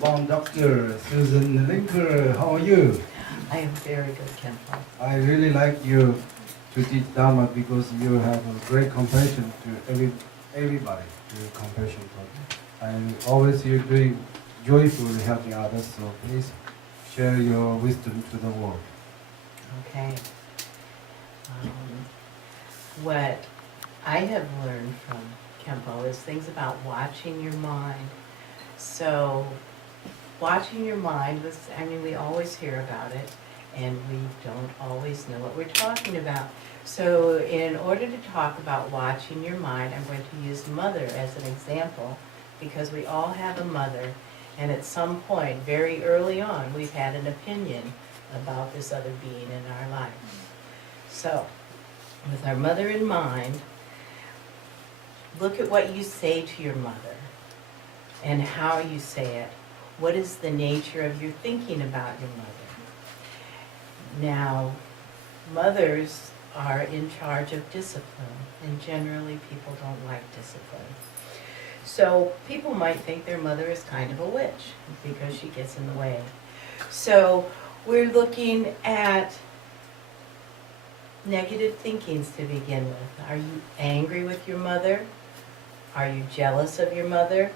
Bomb Doctor Susan Linker. How are you? I am very good, Kempo. I really like you to teach Dharma because you have a great compassion to everybody, to compassion for them. And always you're doing joyfully helping others, so please share your wisdom to the world. Okay. What I have learned from Kempo is things about watching your mind. So, watching your mind was, I mean, we always hear about it, and we don't always know what we're talking about. So, in order to talk about watching your mind, I'm going to use mother as an example, because we all have a mother, and at some point, very early on, we've had an opinion about this other being in our life. So, with our mother in mind, look at what you say to your mother and how you say it. What is the nature of your thinking about your mother? Now, mothers are in charge of discipline, and generally people don't like discipline. So people might think their mother is kind of a witch because she gets in the way. So we're looking at negative thinkings to begin with. Are you angry with your mother? Are you jealous of your mother?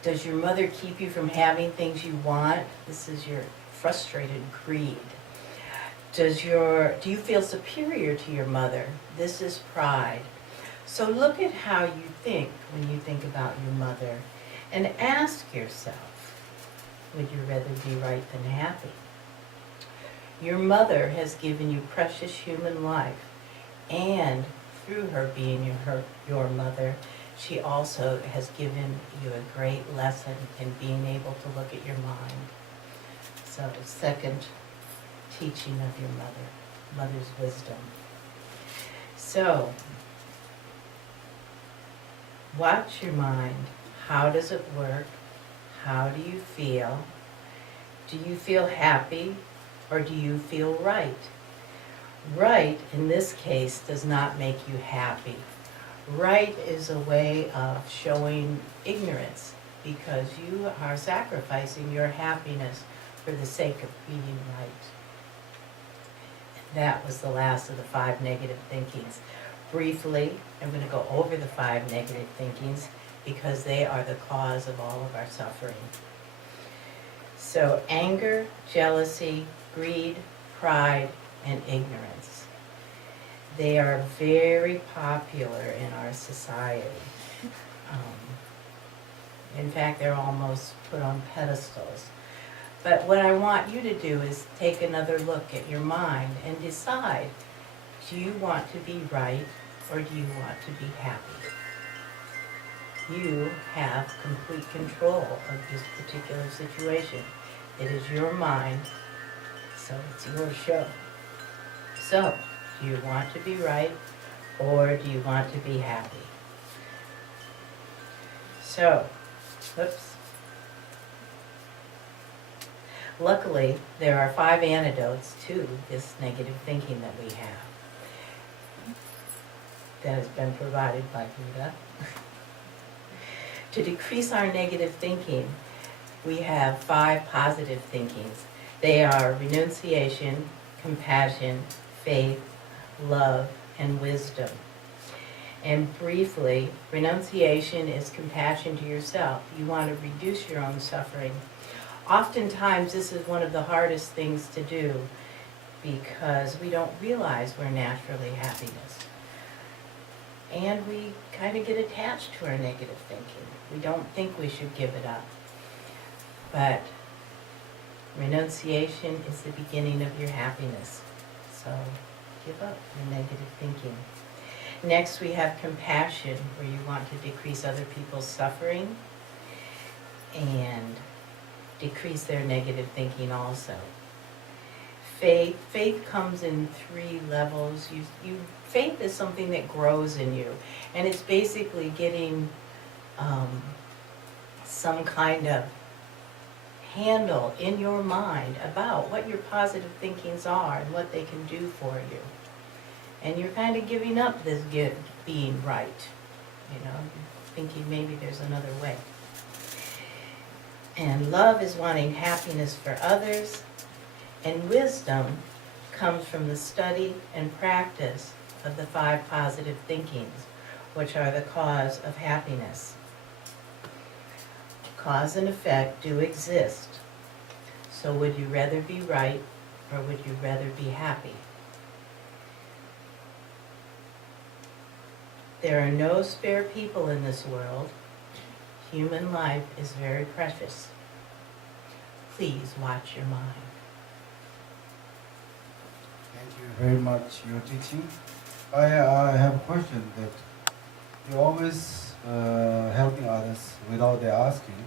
Does your mother keep you from having things you want? This is your frustrated greed. Do you feel superior to your mother? This is pride. So look at how you think when you think about your mother and ask yourself, would you rather be right than happy? Your mother has given you precious human life, and through her being your mother, she also has given you a great lesson in being able to look at your mind. So, second teaching of your mother's wisdom. So, watch your mind. How does it work? How do you feel? Do you feel happy or do you feel right? Right, in this case, does not make you happy. Right is a way of showing ignorance because you are sacrificing your happiness for the sake of being right. That was the last of the 5 negative thinkings. Briefly, I'm going to go over the 5 negative thinkings because they are the cause of all of our suffering. So anger, jealousy, greed, pride, and ignorance. They are very popular in our society. In fact, they're almost put on pedestals. But what I want you to do is take another look at your mind and decide, do you want to be right or do you want to be happy? You have complete control of this particular situation. It is your mind, so it's your show. So, do you want to be right or do you want to be happy? So, luckily, there are 5 antidotes to this negative thinking that we have that has been provided by Buddha. To decrease our negative thinking, we have 5 positive thinkings. They are renunciation, compassion, faith, love, and wisdom. And briefly, renunciation is compassion to yourself. You want to reduce your own suffering. Oftentimes, this is one of the hardest things to do because we don't realize we're naturally happiness. And we kind of get attached to our negative thinking. We don't think we should give it up. But renunciation is the beginning of your happiness. So give up your negative thinking. Next, we have compassion, where you want to decrease other people's suffering and decrease their negative thinking also. Faith comes in 3 levels. Faith is something that grows in you, and it's basically getting some kind of handle in your mind about what your positive thinkings are and what they can do for you. And you're kind of giving up this being right, thinking maybe there's another way. And love is wanting happiness for others. And wisdom comes from the study and practice of the 5 positive thinkings, which are the cause of happiness. Cause and effect do exist. So would you rather be right or would you rather be happy? There are no spare people in this world. Human life is very precious. Please watch your mind. Thank you very much for your teaching. I have a question that you always helping others without their asking,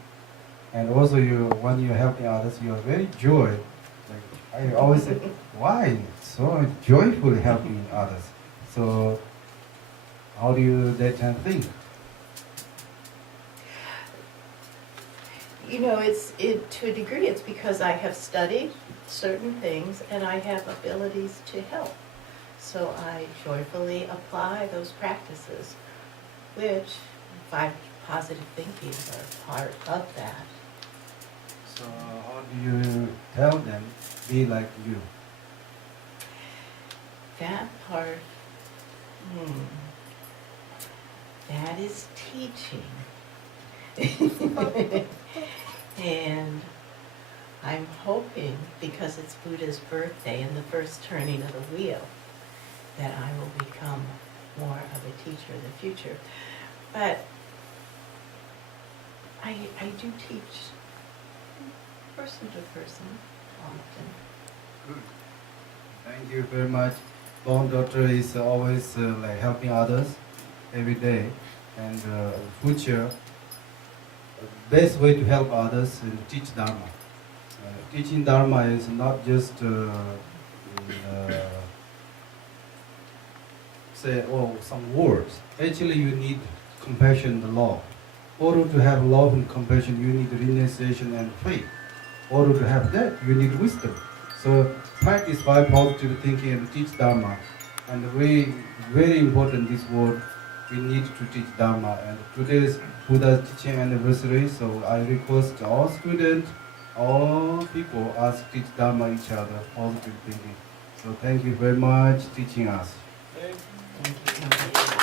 and also when you're helping others, you are very joy. Like I always say, why so joyfully helping others? So how do you that kind of thing? You know, to a degree, it's because I have studied certain things and I have abilities to help. So I joyfully apply those practices, which 5 positive thinking are part of that. So how do you tell them be like you? That part, that is teaching. And I'm hoping, because it's Buddha's birthday and the first turning of the wheel, that I will become more of a teacher in the future. But I do teach person to person often. Good. Thank you very much. Bone Doctor is always like helping others every day, and future best way to help others is to teach Dharma. Teaching Dharma is not just say some words. Actually, you need compassion, the love. In order to have love and compassion, you need renunciation and faith. In order to have that, you need wisdom. So practice 5 positive thinking and teach Dharma. And very important this word, we need to teach Dharma. And today is Buddha's teaching anniversary, so I request all students, all people ask teach Dharma each other, positive thinking. So thank you very much teaching us. Thank you.